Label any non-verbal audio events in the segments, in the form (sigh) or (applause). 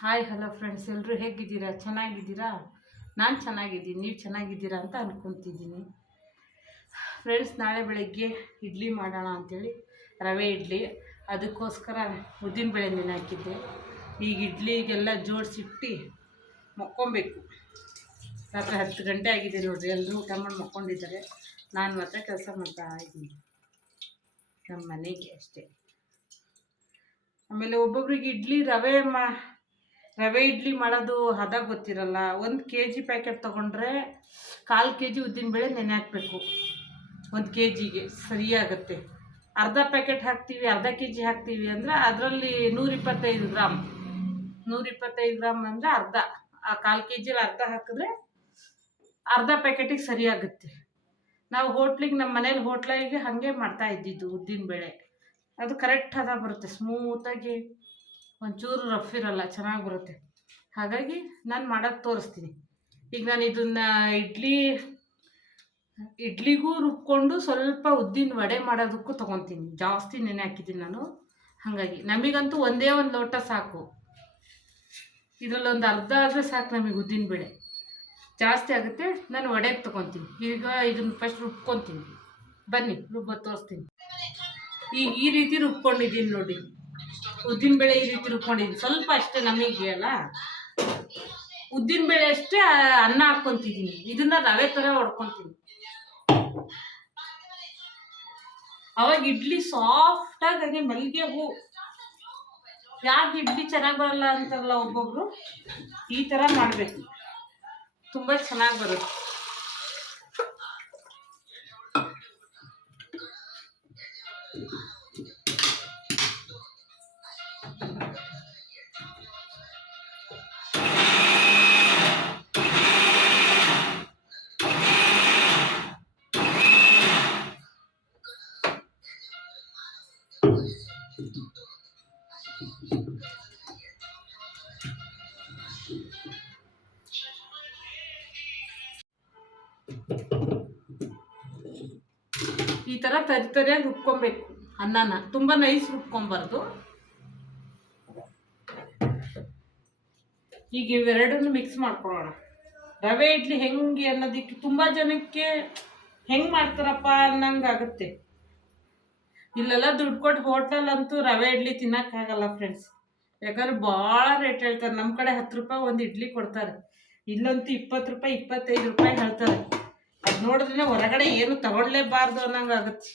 Hi hello friends ಎಲ್ಲರೂ ಹೇಗಿದ್ದೀರಾ? ಚೆನ್ನಾಗಿದ್ದೀರಾ? ನಾನು ಚೆನ್ನಾಗಿದ್ದೀನಿ. ನೀವು ಚೆನ್ನಾಗಿದ್ದೀರಾ ಅಂತ ಅಂದ್ಕೊತಿದ್ದೀನಿ ಫ್ರೆಂಡ್ಸ್ ನಾಳೆ ಬೆಳಗ್ಗೆ ಇಡ್ಲಿ ಮಾಡೋಣ ಅಂಥೇಳಿ ರವೆ ಇಡ್ಲಿ. ಅದಕ್ಕೋಸ್ಕರ ಉದ್ದಿನಬೇಳೆ ನೆನೆ ಹಾಕಿದ್ದೆ. ಈಗ ಇಡ್ಲಿಗೆಲ್ಲ ಜೋಡಿಸಿಟ್ಟು ಮಕ್ಕೊಬೇಕು. ರಾತ್ರಿ ಹತ್ತು ಗಂಟೆ ಆಗಿದೆ ನೋಡಿರಿ. ಎಲ್ಲರೂ ಊಟ ಮಾಡಿ ಮಕ್ಕೊಂಡಿದ್ದಾರೆ. ನಾನು ಮಾತ್ರ ಕೆಲಸ ಮಾಡ್ತಾ ಇದ್ದೀನಿ. ನಮ್ಮ ಮನೆಗೆ ಅಷ್ಟೇ. ಆಮೇಲೆ ಒಬ್ಬೊಬ್ರಿಗೆ ಇಡ್ಲಿ ರವೆ ಮಾ ರವೆ ಇಡ್ಲಿ ಮಾಡೋದು ಹದ ಗೊತ್ತಿರಲ್ಲ. ಒಂದು ಕೆ ಜಿ ಪ್ಯಾಕೆಟ್ ತೊಗೊಂಡ್ರೆ ಕಾಲು ಕೆ ಜಿ ಉದ್ದಿನಬೇಳೆ ನೆನೆ ಹಾಕಬೇಕು. ಒಂದು ಕೆ ಜಿಗೆ ಸರಿಯಾಗುತ್ತೆ. ಅರ್ಧ ಪ್ಯಾಕೆಟ್ ಹಾಕ್ತೀವಿ, ಅರ್ಧ ಕೆ ಜಿ ಹಾಕ್ತೀವಿ ಅಂದರೆ ಅದರಲ್ಲಿ ನೂರಿಪ್ಪತ್ತೈದು ಗ್ರಾಮ್. ನೂರಿಪ್ಪತ್ತೈದು ಗ್ರಾಮ್ ಅಂದರೆ ಅರ್ಧ. ಆ ಕಾಲು ಕೆ ಜಿಲಿ ಅರ್ಧ ಹಾಕಿದ್ರೆ ಅರ್ಧ ಪ್ಯಾಕೆಟಿಗೆ ಸರಿಯಾಗುತ್ತೆ. ನಾವು ಹೋಟ್ಲಿಗೆ, ನಮ್ಮ ಮನೇಲಿ ಹೋಟ್ಲಿಗೆ ಹಾಗೆ ಮಾಡ್ತಾ ಇದ್ದಿದ್ದು ಉದ್ದಿನ ಬೇಳೆ. ಅದು ಕರೆಕ್ಟ್ ಹದ ಬರುತ್ತೆ ಸ್ಮೂತಾಗಿ ಒಂಚೂರು ರಫ್ ಇರಲ್ಲ, ಚೆನ್ನಾಗಿ ಬರುತ್ತೆ. ಹಾಗಾಗಿ ನಾನು ಮಾಡೋಕ್ಕೆ ತೋರಿಸ್ತೀನಿ. ಈಗ ನಾನು ಇದನ್ನ ಇಡ್ಲಿ, ಇಡ್ಲಿಗೂ ರುಬ್ಕೊಂಡು ಸ್ವಲ್ಪ ಉದ್ದಿನ ವಡೆ ಮಾಡೋದಕ್ಕೂ ತೊಗೊತೀನಿ. ಜಾಸ್ತಿ ನೆನೆ ಹಾಕಿದ್ದೀನಿ ನಾನು. ಹಾಗಾಗಿ ನಮಗಂತೂ ಒಂದೇ ಒಂದು ಲೋಟ ಸಾಕು. ಇದರಲ್ಲೊಂದು ಅರ್ಧ ಆದರೆ ಸಾಕು ನಮಗೆ ಉದ್ದಿನ ಬೇಳೆ. ಜಾಸ್ತಿ ಆಗುತ್ತೆ, ನಾನು ವಡೆಗೆ ತೊಗೊತೀನಿ. ಈಗ ಇದನ್ನು ಫಸ್ಟ್ ರುಬ್ಕೊತೀನಿ. ಬನ್ನಿ, ರುಬ್ಬ ತೋರಿಸ್ತೀನಿ. ಈಗ ಈ ರೀತಿ ರುಬ್ಕೊಂಡಿದ್ದೀನಿ ನೋಡಿ. ಉದ್ದಿನಬೇಳೆ ಈ ರೀತಿ ರುಬ್ಕೊಂಡಿದ್ದೀನಿ ಸ್ವಲ್ಪ ಅಷ್ಟೇ ನಮಗೆ ಅಲ್ಲ ಉದ್ದಿನ ಬೇಳೆ ಅಷ್ಟೇ ಅನ್ನ ಹಾಕ್ಕೊಂತಿದ್ದೀನಿ. ಇದನ್ನ ರವೆ ಥರ ಹೊಡ್ಕೊತೀನಿ ಅವಾಗ ಇಡ್ಲಿ ಸಾಫ್ಟಾಗಿ ಹಾಗೆ ಮಲ್ಲಿಗೆ ಹೂ. ಯಾಕೆ ಇಡ್ಲಿ ಚೆನ್ನಾಗಿ ಬರಲ್ಲ ಅಂತಾರಲ್ಲ ಒಬ್ಬೊಬ್ರು? ಈ ಥರ ಮಾಡಬೇಕು. ತುಂಬ ಚೆನ್ನಾಗಿ ಬರುತ್ತೆ. ಥರ ತರಿ ತರಿಯಾಗಿ ರುಬ್ಕೊಬೇಕು. ಅನ್ನನ ತುಂಬ ನೈಸ್ ರುಬ್ಕೊಬಾರ್ದು. ಈಗ ಇವೆರಡನ್ನು ಮಿಕ್ಸ್ ಮಾಡ್ಕೊಳ್ಳೋಣ. ರವೆ, ಇಡ್ಲಿ ಹೆಂಗೆ ಅನ್ನೋದಕ್ಕೆ ತುಂಬ ಜನಕ್ಕೆ ಹೆಂಗೆ ಮಾಡ್ತಾರಪ್ಪ ಅನ್ನಂಗೆ ಆಗುತ್ತೆ. ಇಲ್ಲೆಲ್ಲ ದುಡ್ಡು ಕೊಟ್ಟು ಹೋಟ್ಲಲ್ಲಂತೂ ರವೆ, ಇಡ್ಲಿ ತಿನ್ನೋಕ್ಕಾಗಲ್ಲ ಫ್ರೆಂಡ್ಸ್ ಯಾಕಂದ್ರೆ ಭಾಳ ರೇಟ್ ಹೇಳ್ತಾರೆ. ನಮ್ಮ ಕಡೆ ಹತ್ತು ರೂಪಾಯಿ ಒಂದು ಇಡ್ಲಿ ಕೊಡ್ತಾರೆ. ಇಲ್ಲಂತೂ ಇಪ್ಪತ್ತು ರೂಪಾಯಿ, ಇಪ್ಪತ್ತೈದು ರೂಪಾಯಿ ಹೇಳ್ತಾರೆ. ನೋಡಿದ್ರೆ ಹೊರಗಡೆ ಏನು ತಗೊಳ್ಳೇಬಾರ್ದು ಅನ್ನಂಗ ಆಗುತ್ತೆ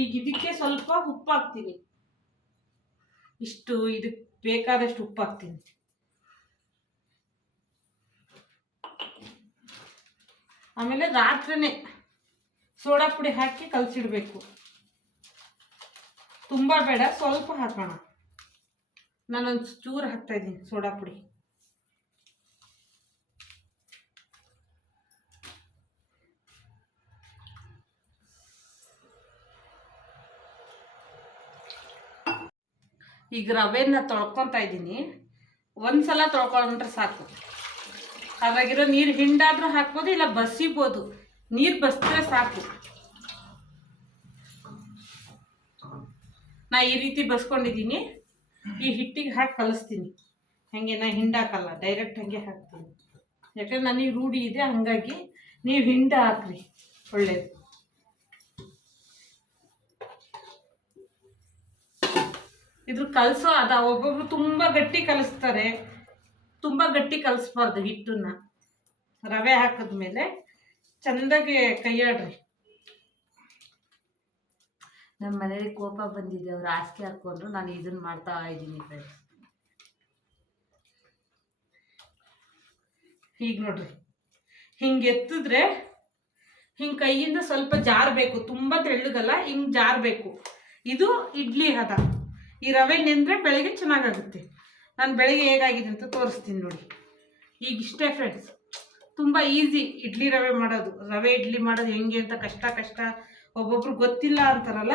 ಈಗ ಇದಕ್ಕೆ ಸ್ವಲ್ಪ ಉಪ್ಪು ಹಾಕ್ತೀನಿ ಇಷ್ಟು ಇದಕ್ಕೆ ಬೇಕಾದಷ್ಟು ಉಪ್ಪು ಹಾಕ್ತೀನಿ ಆಮೇಲೆ ರಾತ್ರಿನೇ ಸೋಡಾ ಪುಡಿ ಹಾಕಿ ಕಲಸಿಡ್ಬೇಕು. ತುಂಬ ಬೇಡ, ಸ್ವಲ್ಪ ಹಾಕೋಣ. ನಾನೊಂದು ಚೂರು ಹಾಕ್ತಾ ಇದ್ದೀನಿ ಸೋಡಾ ಪುಡಿ. ಈಗ ರವೆನ ತೊಳ್ಕೊತಾ ಇದ್ದೀನಿ. ಒಂದ್ಸಲ ತೊಳ್ಕೊಂಡ್ರೆ ಸಾಕು. ಅದ್ರಾಗಿರೋ ನೀರು ಹಿಂಡಾದ್ರೂ ಹಾಕ್ಬೋದು, ಇಲ್ಲ ಬಸಿಬೋದು. ನೀರು ಬಸಿದ್ರೆ ಸಾಕು. ನಾ ಈ ರೀತಿ ಬಸ್ಕೊಂಡಿದ್ದೀನಿ. ಈ ಹಿಟ್ಟಿಗೆ ಹಾಕಿ ಕಲಿಸ್ತೀನಿ. ಹಾಗೆ ನಾ ಹಿಂಡಾಕಲ್ಲ ಡೈರೆಕ್ಟ್ ಹಾಗೆ ಹಾಕ್ತೀನಿ. ಯಾಕಂದ್ರೆ ನನಗೆ ರೂಢಿ ಇದೆ, ಹಾಗಾಗಿ ನೀವು ಹಿಂಡ ಹಾಕ್ರಿ, ಒಳ್ಳೇದು. ಇದ್ರ ಕಲಸೋ ಅದ, ಒಬ್ಬೊಬ್ರು ತುಂಬ ಗಟ್ಟಿ ಕಲಿಸ್ತಾರೆ. ತುಂಬ ಗಟ್ಟಿ ಕಲಿಸ್ಬಾರ್ದು ಹಿಟ್ಟನ್ನ. ರವೆ ಹಾಕಿದ್ಮೇಲೆ ಚೆಂದಾಗಿ ಕೈಯಾಡ್ರಿ. ನಮ್ಮ ಮನೇಲಿ ಕೋಪ ಬಂದಿದೆ, ಅವ್ರು ಹಾಸಿಗೆ ಹಾಕ್ಕೊಂಡ್ರು ನಾನು ಇದನ್ನ ಮಾಡ್ತಾ ಇದ್ದೀನಿ ಫ್ರೆಂಡ್ಸ್ ಹೀಗೆ ನೋಡ್ರಿ. ಹಿಂಗೆ ಎತ್ತಿದ್ರೆ ಹಿಂಗೆ ಕೈಯಿಂದ ಸ್ವಲ್ಪ ಜಾರಬೇಕು, ತುಂಬ ತೆಳ್ಳಗಲ್ಲ, ಹಿಂಗೆ ಜಾರಬೇಕು. ಇದು ಇಡ್ಲಿ ಹದ. ಈ ರವೆ ನೆಂದರೆ ಬೆಳಗ್ಗೆ ಚೆನ್ನಾಗಾಗುತ್ತೆ. ನಾನು ಬೆಳಗ್ಗೆ ಹೇಗಾಗಿದೆ ಅಂತ ತೋರಿಸ್ತೀನಿ ನೋಡಿ. ಈಗ ಇಷ್ಟೇ ಫ್ರೆಂಡ್ಸ್ ತುಂಬ ಈಸಿ ಇಡ್ಲಿ ರವೆ ಮಾಡೋದು. ರವೆ ಇಡ್ಲಿ ಮಾಡೋದು ಹೆಂಗೆ ಅಂತ ಕಷ್ಟ ಕಷ್ಟ ಒಬ್ಬೊಬ್ರು ಗೊತ್ತಿಲ್ಲ ಅಂತಾರಲ್ಲ?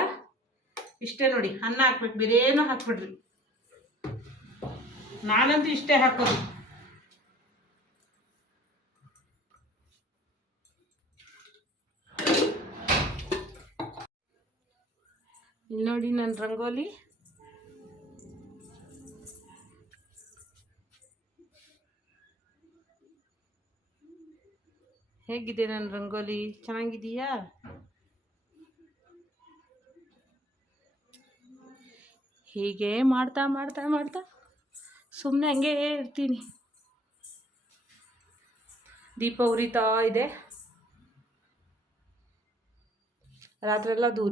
ಇಷ್ಟೇ ನೋಡಿ, ಅನ್ನ ಹಾಕ್ಬೇಕು ಬೇರೇನೂ ಹಾಕ್ಬಿಡ್ರಿ. ನಾನಂತೂ ಇಷ್ಟೇ ಹಾಕೋದು. ನೋಡಿ ನನ್ನ ರಂಗೋಲಿ. ಹೇಗಿದೆ ನನ್ನ ರಂಗೋಲಿ? ಚೆನ್ನಾಗಿದೆಯಾ ಹೀಗೆ ಮಾಡ್ತಾ ಮಾಡ್ತಾ ಮಾಡ್ತಾ ಸುಮ್ಮನೆ ಹಂಗೆ ಇರ್ತೀನಿ. ದೀಪ ಉರಿತಾ ಇದೆ. ರಾತ್ರೆಲ್ಲ ಅದು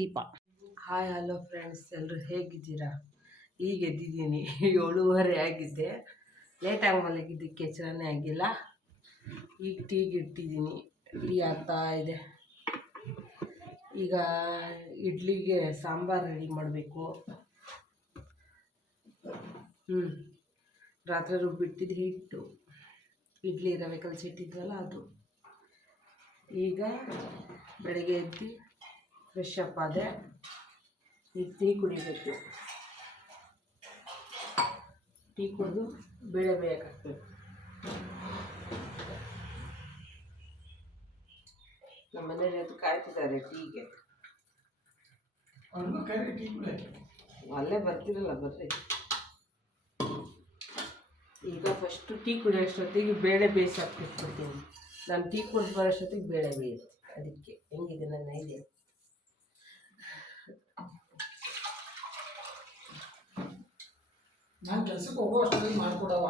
ದೀಪ. ಹಾಯ್ ಹಲೋ ಫ್ರೆಂಡ್ಸ್ ಎಲ್ಲರೂ ಹೇಗಿದ್ದೀರಾ? ಈಗ ಎದ್ದಿದ್ದೀನಿ. ಏಳುವರೆ ಆಗಿದ್ದೆ ಲೇಟಾಗಿ ಮಲಗಿದ್ದಕ್ಕೆ ಎಚ್ಚರನೇ ಆಗಿಲ್ಲ. ಈಗ ಟೀಗೆ ಇಟ್ಟಿದ್ದೀನಿ ಟೀ ಆಗ್ತಾ ಇದೆ. ಈಗ ಇಡ್ಲಿಗೆ ಸಾಂಬಾರು ರೆಡಿ ಮಾಡಬೇಕು. ಹ್ಞೂ ರಾತ್ರಿ ರುಬ್ಬಿಟ್ಟಿದ್ದು ಹಿಟ್ಟು. ಇಡ್ಲಿ ರವೆ ಕಲಸಿಟ್ಟಿದ್ವಲ್ಲ ಅದು. ಈಗ ಬೆಳಗ್ಗೆ ಎದ್ದು ಫ್ರೆಶ್ ಅಪ್ ಆದೆ ಈಗ ಟೀ ಕುಡಿಬೇಕು. ಟೀ ಕುಡಿದು ಬೇಳೆ ಬೇಯಕ್ಕೆ ಹಾಕ್ಬೇಕು. ನಮ್ಮ ಮನೇಲಿ ಅದು ಕಾಯ್ತಿದ್ದಾರೆ ಟೀಗೆ. ಅಲ್ಲೇ ಬರ್ತಿರಲ್ಲ ಬರ್ರಿ. ಈಗ ಫಸ್ಟು ಟೀ ಕುಡಿಯೋಷ್ಟೊತ್ತಿಗೆ ಬೇಳೆ ಬೇಯಿಸಿ ಹಾಕಿಟ್ಬಿಡ್ತೀನಿ ನಾನು ಟೀ ಕುಡಿದು ಬರೋಷ್ಟೊತ್ತಿಗೆ ಬೇಳೆ ಬೇಯುತ್ತೆ. ಅದಕ್ಕೆ ಹೆಂಗಿದೆ ನನ್ನ ಇದೆ ನಾನು ಕೆಲಸಕ್ಕೆ ಹೋಗೋ ಅಷ್ಟೊತ್ತಿಗೆ ಮಾಡ್ಕೊಡವ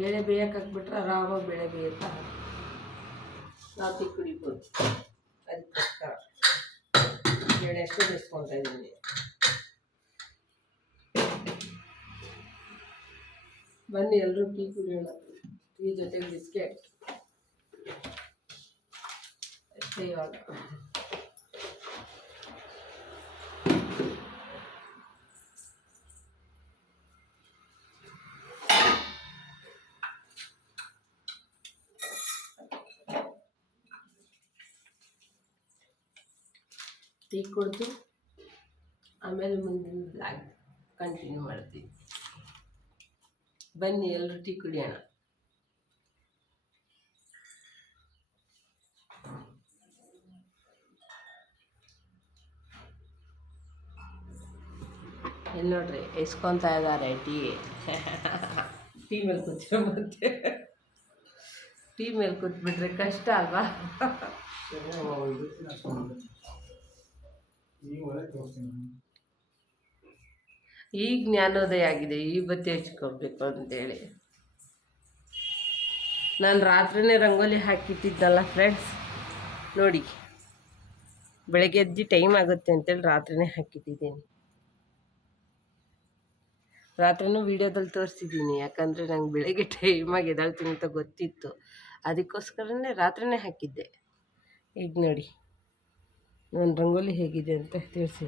ಬೇಳೆ ಬೇಯಕ್ಕೆ ಹಾಕ್ಬಿಟ್ರೆ ಆರಾಮಾಗಿ ಬೇಳೆ ಬೇಯುತ್ತಾ? ನಾವು ಟೀ ಕುಡಿಬೋದು. ಅದಕ್ಕೋಸ್ಕರ ಬೇಳೆ ಅಷ್ಟು ಇದ್ದೀನಿ. ಬನ್ನಿ ಎಲ್ಲರೂ ಟೀ ಕುಡಿಯೋಣ. ಟೀ ಜೊತೆಗೆ ಬಿಸ್ಕೆಟ್. ಅಷ್ಟೇ ಇವಾಗ. ಟೀ ಕುಡಿದು ಆಮೇಲೆ ಮುಂದಿನ ಬ್ಲಾಗ್ ಕಂಟಿನ್ಯೂ ಮಾಡ್ತೀವಿ ಬನ್ನಿ ಎಲ್ಲರೂ ಟೀ ಕುಡಿಯೋಣ. ಎಲ್ಲಿ ನೋಡ್ರಿ, ಎಸ್ಕೊತಾ ಇದ್ದಾರೆ ಟೀ ಟೀ ಮೇಲೆ ಕೂತಿರೋ ಮತ್ತೆ. ಟೀ ಮೇಲೆ ಕೂತ್ಬಿಟ್ರೆ ಕಷ್ಟ ಅಲ್ವಾ? ಈಗ ಜ್ಞಾನೋದಯ ಆಗಿದೆ, ಈ ಬತ್ತಿ ಹಚ್ಕೋಬೇಕು ಅಂತೇಳಿ. ನಾನು ರಾತ್ರಿನೇ ರಂಗೋಲಿ ಹಾಕಿಟ್ಟಿದ್ದಲ್ಲ ಫ್ರೆಂಡ್ಸ್ ನೋಡಿ, ಬೆಳಗ್ಗೆ ಎದ್ದು ಟೈಮ್ ಆಗುತ್ತೆ ಅಂತೇಳಿ ರಾತ್ರಿನೇ ಹಾಕಿಟ್ಟಿದ್ದೀನಿ. ರಾತ್ರಿನೂ ವೀಡಿಯೋದಲ್ಲಿ ತೋರಿಸಿದ್ದೀನಿ, ಯಾಕಂದರೆ ನಂಗೆ ಬೆಳಗ್ಗೆ ಟೈಮಾಗಿ ಎದಾಳ್ತೀನಿ ಅಂತ ಗೊತ್ತಿತ್ತು. ಅದಕ್ಕೋಸ್ಕರನೇ ರಾತ್ರಿನೇ ಹಾಕಿದ್ದೆ. ಈಗ ನೋಡಿ. ನನ್ನ ರಂಗೋಲಿ ಹೇಗಿದೆ ಅಂತ ತಿಳಿಸಿ.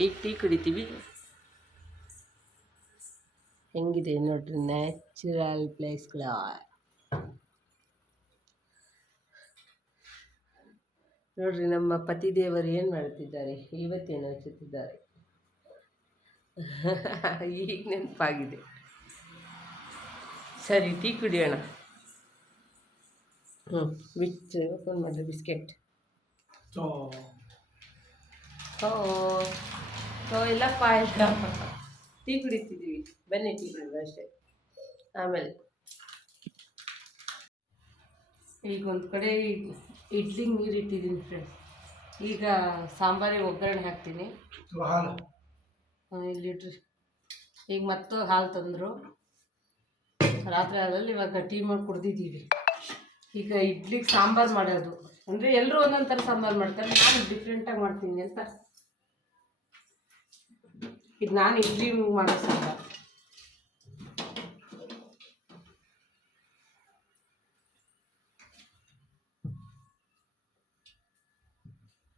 ಈಗ ಟೀ ಕುಡಿತೀವಿ. ಹೆಂಗಿದೆ ನೋಡ್ರಿ ನ್ಯಾಚುರಲ್ ಪ್ಲೇಸ್ಗಳ ನೋಡ್ರಿ, ನಮ್ಮ ಪತಿ ದೇವರು ಏನು ಮಾಡ್ತಿದ್ದಾರೆ? ಇವತ್ತೇನು ಹಚ್ಚುತ್ತಿದ್ದಾರೆ (laughs) ಈಗ ನೆನಪಾಗಿದೆ. ಸರಿ, ಟೀ ಕುಡಿಯೋಣ. ಹ್ಞೂ ಬಿಚ್ ಓಪನ್ ಮಾಡಿ ಬಿಸ್ಕೆಟ್ ಸೊ ಓ ಓ ಇಲ್ಲಪ್ಪ ಇಲ್ಲ ಟೀ ಕುಡಿತಿದ್ದೀವಿ ಬನ್ನಿ ಟೀ ಕುಡಿದು ಅಷ್ಟೇ. ಆಮೇಲೆ. ಈಗ ಒಂದು ಕಡೆ ಇಡ್ಲಿ ನೀರು ಇಟ್ಟಿದ್ದೀನಿ ಫ್ರೆಂಡ್ಸ್ ಈಗ ಸಾಂಬಾರಿಗೆ ಒಗ್ಗರಣೆ ಹಾಕ್ತೀನಿ. ಹಾಲು? ಆ, ಇಲ್ಲಿ ಇಡ್ರಿ. ಈಗ ಮತ್ತೆ ಹಾಲು ತಂದರು. ರಾತ್ರಿ ಹಾಲಲ್ಲಿ ಇವಾಗ ಟೀ ಮಾಡಿ ಕುಡ್ದಿದ್ದೀವಿ. ಈಗ ಇಡ್ಲಿಗೆ ಸಾಂಬಾರು ಮಾಡೋದು. ಅಂದ್ರೆ ಎಲ್ಲರೂ ಒಂದೊಂದು ಥರ ಸಾಂಬಾರು ಮಾಡ್ತಾರೆ. ನಾನು ಡಿಫ್ರೆಂಟಾಗಿ ಮಾಡ್ತೀನಿ ಅಂತ. ಇದು ನಾನು ಇಡ್ಲಿ ಮಾಡೋ ಸಾಂಬಾರು.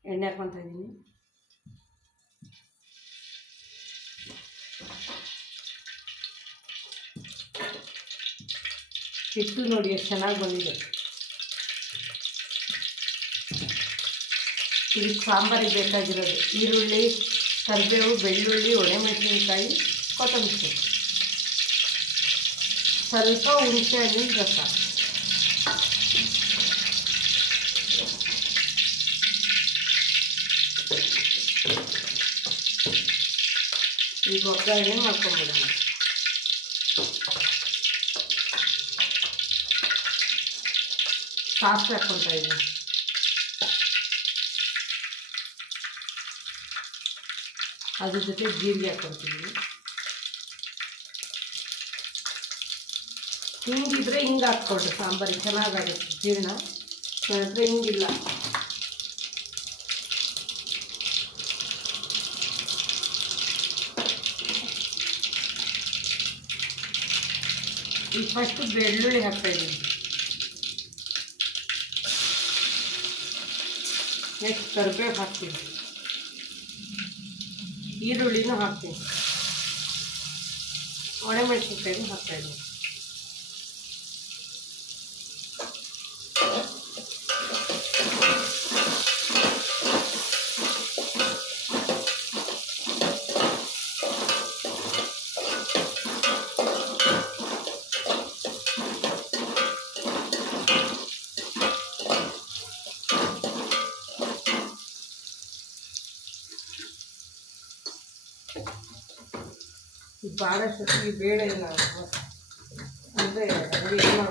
ಎಣ್ಣೆ ಹಾಕೊಂತ ಇದ್ದೀನಿ ಹಿಟ್ಟು ನೋಡಿ, ಎಷ್ಟು ಚೆನ್ನಾಗಿ ಬಂದಿದೆ. ಇದಕ್ಕೆ ಸಾಂಬಾರಿಗೆ ಬೇಕಾಗಿರೋದು ಈರುಳ್ಳಿ ಕರಿಬೇವು ಬೆಳ್ಳುಳ್ಳಿ ಒಣಮೆಣಸಿನ್ಕಾಯಿ ಕೊತ್ತಂಬರಿ ಸೊಪ್ಪು ಸ್ವಲ್ಪ ಹುಣಸೆ ಹಣ್ಣಿನ ರಸ ಈಗ ಒಗ್ಗರಣೆ ಮಾಡ್ಕೊಂಬಿಡೋಣ ಸಾಸಿವೆ ಹಾಕ್ಕೊತಾ ಇದ್ದೀನಿ ಅದ್ರ ಜೊತೆ ಜೀರಿಗೆ ಹಾಕ್ಕೊತೀನಿ ಹಿಂಗಿದ್ರೆ ಹಿಂಗೆ ಹಾಕ್ಕೊಳ್ರಿ ಸಾಂಬಾರಿಗೆ ಚೆನ್ನಾಗಾಗುತ್ತೆ, ಜೀರ್ಣ. ನನ್ನ ಹತ್ರ ಹಿಂಗಿಲ್ಲ. ಈಗ ಫಸ್ಟು ಬೆಳ್ಳುಳ್ಳಿ ಹಾಕ್ತಾ ಇದ್ದೀನಿ ನೆಕ್ಸ್ಟ್ ಕರಿಬೇವು ಹಾಕ್ತೀನಿ. ಈರುಳ್ಳಿನೂ ಹಾಕ್ತೀನಿ. ಒಣಮೆಣಸಿನ್ಕಾಯಿನೂ ಹಾಕ್ತಾ ಭಾಳ ಬೇಳೆ ಇಲ್ಲ ಅಂದರೆ ಅದು ಏನು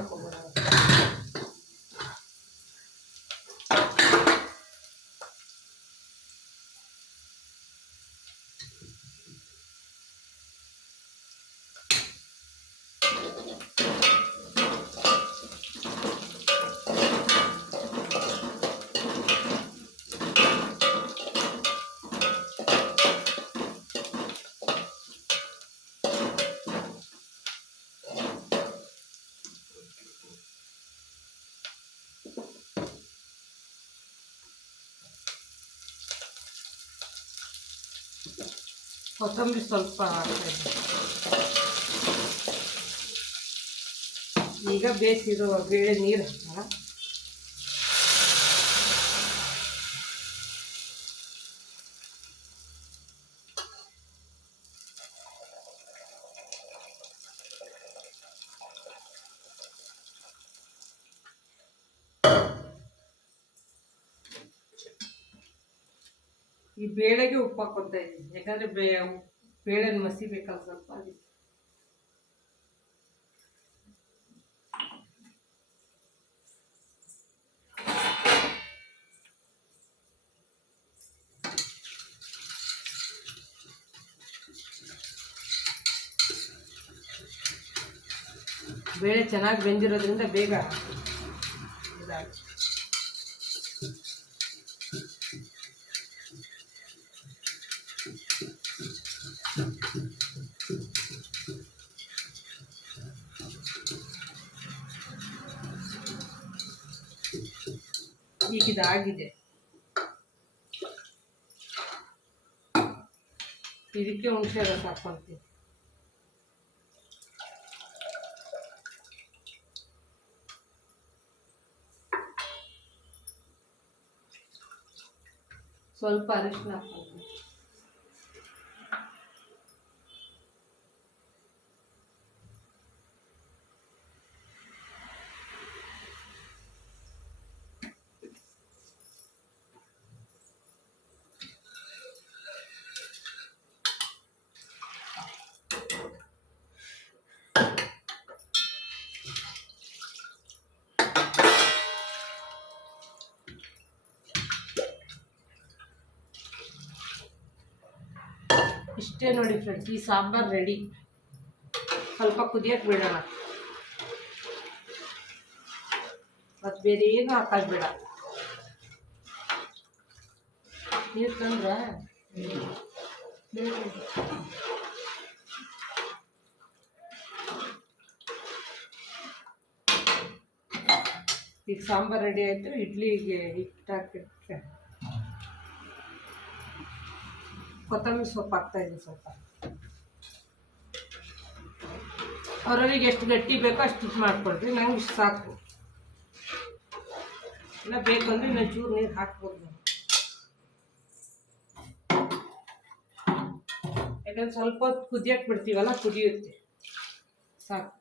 ಕೊತ್ತಂಬರಿ ಸ್ವಲ್ಪ ಈಗ ಬೇಯಿಸಿರೋ ಬೇಳೆ ನೀರು ಹಾಕೋಣ ಬೇಳೆಗೆ ಉಪ್ಪು ಹಾಕೊಂತ ಇದ್ದೀನಿ. ಯಾಕಂದರೆ ಬೇ, ಬೇಳೆನ ಮಸಿಬೇಕಲ್ಲ ಸ್ವಲ್ಪ ಅದಕ್ಕೆ ಬೇಳೆ ಚೆನ್ನಾಗಿ ಬೆಂದಿರೋದ್ರಿಂದ ಬೇಗ ಇದಾಗುತ್ತೆ. ಇದಾಗಿದೆ ಇದಕ್ಕೆ ಹುಣಸೆ ರಸ ಹಾಕ್ಕೊಂತೀನಿ ಸ್ವಲ್ಪ ಅರಿಶಿನ ಹಾಕ್ಕೊಂತೀನಿ ಇಷ್ಟೇ ನೋಡಿ ಫ್ರೆಂಡ್ಸ್ ಈ ಸಾಂಬಾರು ರೆಡಿ ಸ್ವಲ್ಪ ಕುದಿಯಕ್ಕೆ ಬಿಡೋಣ. ಮತ್ತು ಬೇರೆ ಏನು ಹಾಕೋದು ಬೇಡ. ನೀರು ತಂದ್ರೆ? ಈಗ ಸಾಂಬಾರು ರೆಡಿ ಆಯಿತು, ಇಡ್ಲಿಗೆ ಹಿಟ್ಟು ಹಾಕಿಟ್ಟು ಕೊತ್ತಂಬರಿ ಸೊಪ್ಪು ಹಾಕ್ತಾ ಇದ್ದೀನಿ ಸ್ವಲ್ಪ ಅವ್ರವ್ರಿಗೆ ಎಷ್ಟು ಗಟ್ಟಿ ಬೇಕೋ ಅಷ್ಟು ಇದು ಮಾಡ್ಕೊಳ್ರಿ ನಂಗೆ ಇಷ್ಟು ಸಾಕು ಇಲ್ಲ ಬೇಕು ಅಂದರೆ ಇನ್ನೊಂದು ಚೂರು ನೀರು ಹಾಕ್ಬೋದು ನಾವು ಯಾಕಂದ್ರೆ ಸ್ವಲ್ಪ ಹೊತ್ತು ಕುದಿಯಕ್ಕೆ ಬಿಡ್ತೀವಲ್ಲ ಕುದಿಯುತ್ತೆ ಸಾಕು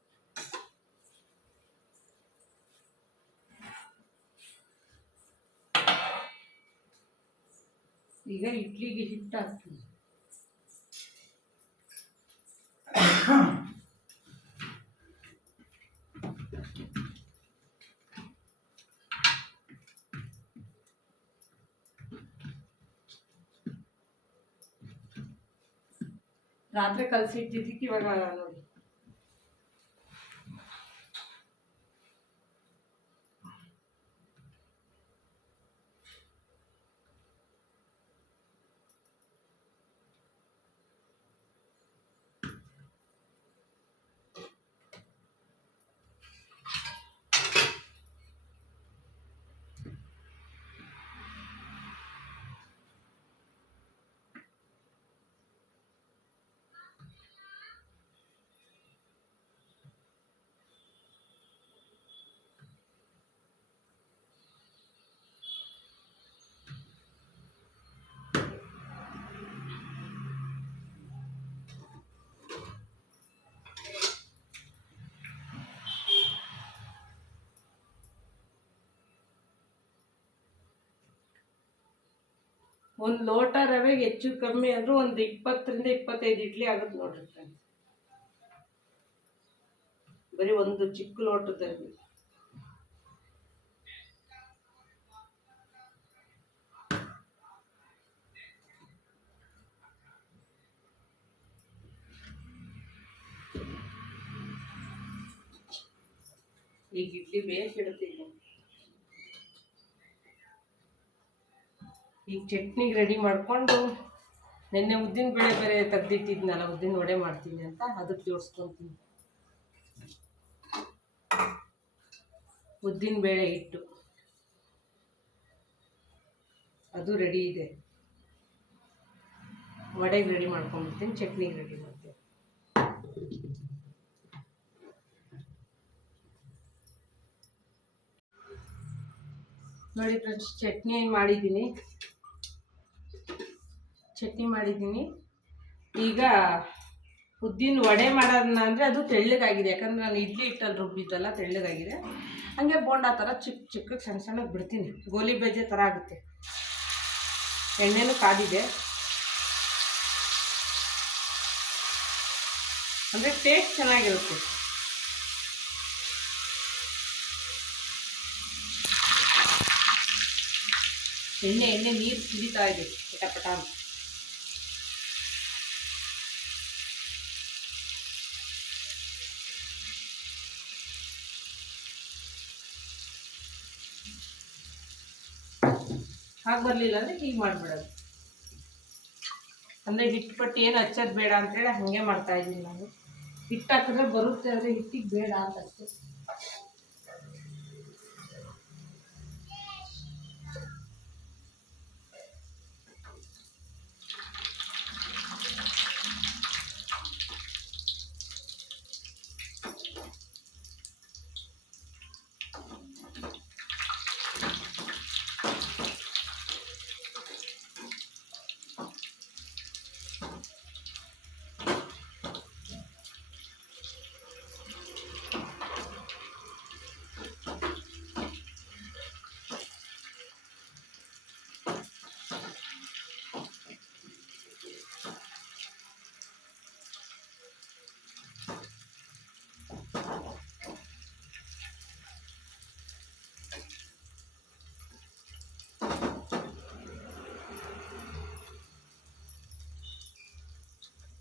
ಈಗ ಇಡ್ಲಿಗೆ ಹಿಟ್ಟು ಹಾಕ್ತೀವಿ ರಾತ್ರಿ ಕಲಸಿ ಇಟ್ಟಿದ್ದಕ್ಕೆ ಇವಾಗ ಒಂದು ಲೋಟ ರವೆ ಹೆಚ್ಚು ಕಮ್ಮಿ ಆದರೂ ಒಂದು ಇಪ್ಪತ್ತರಿಂದ ಇಪ್ಪತ್ತೈದು ಇಡ್ಲಿ ಆಗುತ್ತೆ ನೋಡ್ರಿ ಫ್ರೆಂಡ್ಸ್ ಬರೀ ಒಂದು ಚಿಕ್ಕ ಲೋಟದಲ್ಲಿ. ಈಗ ಇಡ್ಲಿ ಈಗ. ಈಗ ಚಟ್ನಿಗೆ ರೆಡಿ ಮಾಡಿಕೊಂಡು ನಿನ್ನೆ ಉದ್ದಿನ ಬೇಳೆ ಬೇರೆ ತೆಗ್ದಿಟ್ಟಿದ್ನಲ್ಲ, ಉದ್ದಿನ ವಡೆ ಮಾಡ್ತೀನಿ ಅಂತ, ಅದಕ್ಕೆ ಜೋಡಿಸ್ಕೊತೀನಿ. ಉದ್ದಿನ ಬೇಳೆ ಹಿಟ್ಟು. ಅದು ರೆಡಿ ಇದೆ. ವಡೆಗೆ ರೆಡಿ ಮಾಡ್ಕೊಂಡ್ಬಿಡ್ತೀನಿ ಚಟ್ನಿಗೆ ರೆಡಿ ಮಾಡ್ತೀನಿ. ನೋಡಿ ಫ್ರೆಂಡ್ಸ್ ಚಟ್ನಿ ಮಾಡಿದ್ದೀನಿ. ಚಟ್ನಿ ಮಾಡಿದ್ದೀನಿ. ಈಗ ಉದ್ದಿನ ವಡೆ ಮಾಡೋದನ್ನ ಅಂದರೆ ಅದು ತೆಳ್ಳಗಾಗಿದೆ. ಯಾಕಂದ್ರೆ ನಾನು ಇಡ್ಲಿ ಹಿಟ್ಟಲ್ಲಿ ರುಬ್ಬಿದ್ದಲ್ಲ ತೆಳ್ಳಗಾಗಿದೆ. ಹಾಗೆ ಬೋಂಡ ಥರ ಚಿಕ್ಕ ಚಿಕ್ಕ ಸಣ್ಣ ಸಣ್ಣಗೆ ಬಿಡ್ತೀನಿ. ಗೋಲಿ ಬೇಜೆ ಥರ ಆಗುತ್ತೆ. ಎಣ್ಣೆನೂ ಕಾದಿದೆ. ಅಂದರೆ ಟೇಸ್ಟ್ ಚೆನ್ನಾಗಿರುತ್ತೆ. ಎಣ್ಣೆ ಎಣ್ಣೆ ನೀರು ಕುದೀತಾ ಇದೆ, ಪಟ ಪಟ ಅಂತ. ಹಾಗೆ ಬರಲಿಲ್ಲ ಅಂದರೆ ಹೀಗೆ ಮಾಡಿಬಿಡೋದು. ಅಂದರೆ ಹಿಟ್ಟು ಪಟ್ಟಿ ಏನು ಹಚ್ಚೋದು ಬೇಡ ಅಂತೇಳಿ ಹಾಗೆ ಮಾಡ್ತಾಯಿದ್ದೀನಿ ನಾನು. ಹಿಟ್ಟು ಹಾಕಿದ್ರೆ ಬರುತ್ತೆ, ಆದರೆ ಹಿಟ್ಟಿಗೆ ಬೇಡ ಅಂತ ಅಷ್ಟೇ.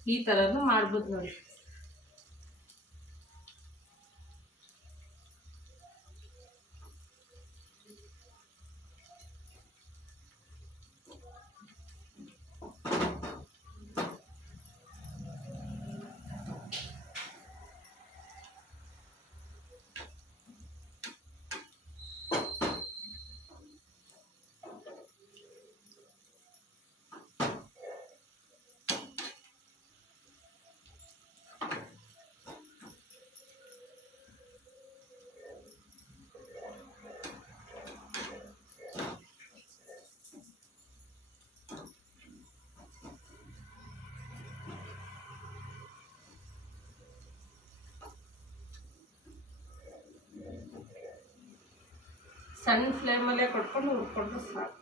ಈ ಥರನೂ ಮಾಡ್ಬೋದು ನೋಡಿ. ಸಣ್ಣ ಫ್ಲೇಮಲ್ಲೇ ಕೊಟ್ಕೊಂಡು ಹುರ್ಕೊಂಡ್ರೆ ಸಾಕು.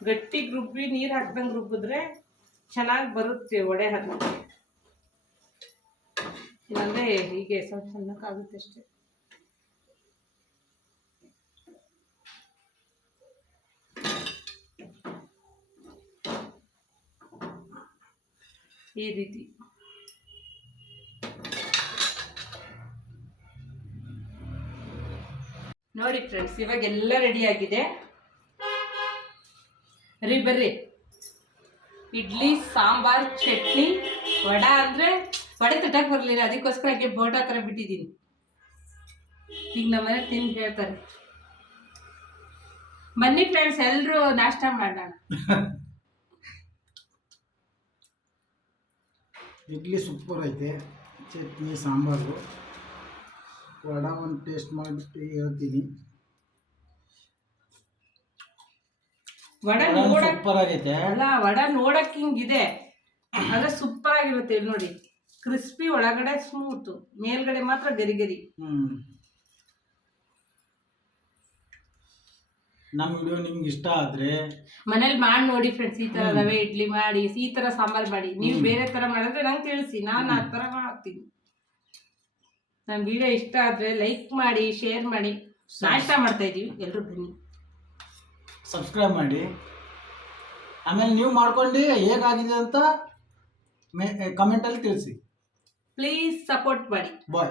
ಗಟ್ಟಿ ರುಬ್ಬಿ ನೀರು ಹಾಕ್ದಂಗೆ ರುಬ್ಬಿದ್ರೆ ಚೆನ್ನಾಗಿ ಬರುತ್ತೆ ವಡೆ ಹಾಕಿ ಇಲ್ಲಾಂದ್ರೆ ಹೀಗೆ ಸ್ವಲ್ಪ ಸಣ್ಣಕ್ಕಾಗುತ್ತೆ ಅಷ್ಟೇ. ಈ ರೀತಿ. ನೋಡಿ ಫ್ರೆಂಡ್ಸ್ ಇವಾಗ ಎಲ್ಲ ರೆಡಿ ಆಗಿದೆ. ರೀ ಬರ್ರಿ. ಇಡ್ಲಿ, ಸಾಂಬಾರ್, ಚಟ್ನಿ, ವಡ ಅಂದ್ರೆ ವಡೆ ತಟ್ಟಕ್ಕೆ ಬರಲಿಲ್ಲ ಅದಕ್ಕೋಸ್ಕರ ಹಾಗೆ ಬೋಟಾ ಥರ ಬಿಟ್ಟಿದ್ದೀನಿ. ಈಗ ನಮ್ಮ ಮನೆ ತಿಂದು ಹೇಳ್ತಾರೆ. ಮನ್ನಿ ಫ್ರೆಂಡ್ಸ್ ಎಲ್ಲರೂ ನಾಷ್ಟ ಮಾಡೋಣ. ಇಡ್ಲಿ ಸೂಪರ್ ಐತೆ ಚಟ್ನಿ ಸಾಂಬಾರು. ವಡ ಒಂದು ಟೇಸ್ಟ್ ಮಾಡಿಬಿಟ್ಟು ಹೇಳ್ತೀನಿ. ವಡ ನೋಡಕ್ ಸೂಪರ್ ಆಗೈತೆ. ಅಲ್ಲ ವಡ ನೋಡಕ್ ಹಿಂಗಿದೆ. ಅದ ಸೂಪರ್ ಆಗಿರುತ್ತೆ ಇಲ್ಲಿ ನೋಡಿ. ಕ್ರಿಸ್ಪಿ ಒಳಗಡೆ ಸ್ಮೂತ್ ಮೇಲ್ಗಡೆ ಮಾತ್ರ ಗರಿ ಗರಿ. ಹ್ಮ್. ನಮ್ಮ ವಿಡಿಯೋ ನಿಮ್ಗೆ ಇಷ್ಟ ಆದ್ರೆ ಮನೇಲಿ ಮಾಡಿ ನೋಡಿ ಫ್ರೆಂಡ್ಸ್ ಈ ತರ ರವೆ ಇಡ್ಲಿ ಮಾಡಿ ಈ ತರ ಸಾಂಬಾರ್ ಮಾಡಿ. ನೀವು ಬೇರೆ ತರ ಮಾಡಿದ್ರೆ ನಂಗೆ ತಿಳಿಸಿ ನಾನು ಆ ತರ ಮಾಡ್ತೀನಿ. ನನ್ನ ವಿಡಿಯೋ ಇಷ್ಟ ಆದ್ರೆ ಲೈಕ್ ಮಾಡಿ ಶೇರ್ ಮಾಡಿ. ನಾಷ್ಟ ಮಾಡ್ತಾ ಇದೀವಿ ಎಲ್ಲರೂ ಬನ್ನಿ. ಸಬ್ಸ್ಕ್ರೈಬ್ ಮಾಡಿ. ಆಮೇಲೆ ನೀವು ಮಾಡ್ಕೊಂಡು ಹೇಗಾಗಿದೆ ಅಂತ ಮೇ ಕಮೆಂಟಲ್ಲಿ ತಿಳಿಸಿ. Please support buddy. Boy.